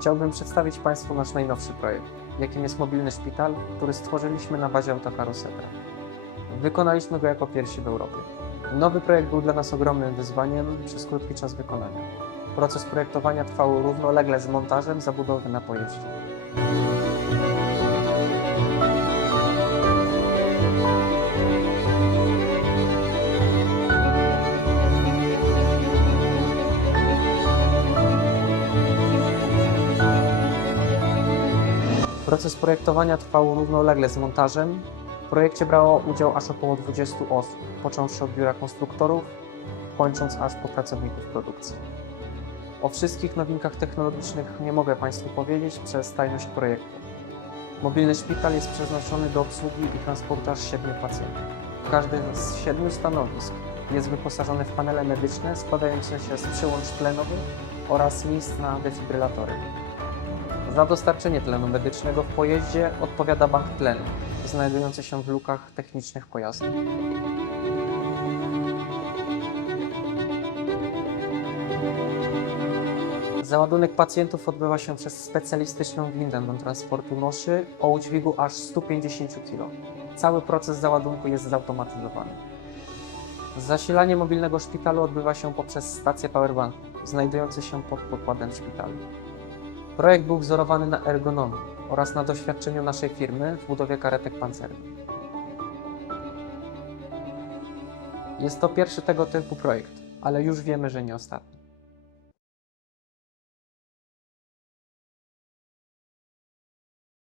Chciałbym przedstawić Państwu nasz najnowszy projekt, jakim jest mobilny szpital, który stworzyliśmy na bazie autokaru Setra. Wykonaliśmy go jako pierwsi w Europie. Nowy projekt był dla nas ogromnym wyzwaniem przez krótki czas wykonania. Proces projektowania trwał równolegle z montażem zabudowy na pojeździe. Proces projektowania trwał równolegle z montażem. W projekcie brało udział aż około 20 osób, począwszy od biura konstruktorów, kończąc aż po pracowników produkcji. O wszystkich nowinkach technologicznych nie mogę Państwu powiedzieć przez tajność projektu. Mobilny szpital jest przeznaczony do obsługi i transportu aż 7 pacjentów. Każdy z siedmiu stanowisk jest wyposażony w panele medyczne składające się z przyłącz tlenowych oraz miejsc na defibrylatory. Za dostarczenie tlenu medycznego w pojeździe odpowiada bank tlenu, znajdujący się w lukach technicznych pojazdu. Załadunek pacjentów odbywa się przez specjalistyczną windę do transportu noszy o udźwigu aż 150 kg. Cały proces załadunku jest zautomatyzowany. Zasilanie mobilnego szpitalu odbywa się poprzez stację powerbanku, znajdujący się pod pokładem szpitalu. Projekt był wzorowany na ergonomii oraz na doświadczeniu naszej firmy w budowie karetek pancernych. Jest to pierwszy tego typu projekt, ale już wiemy, że nie ostatni.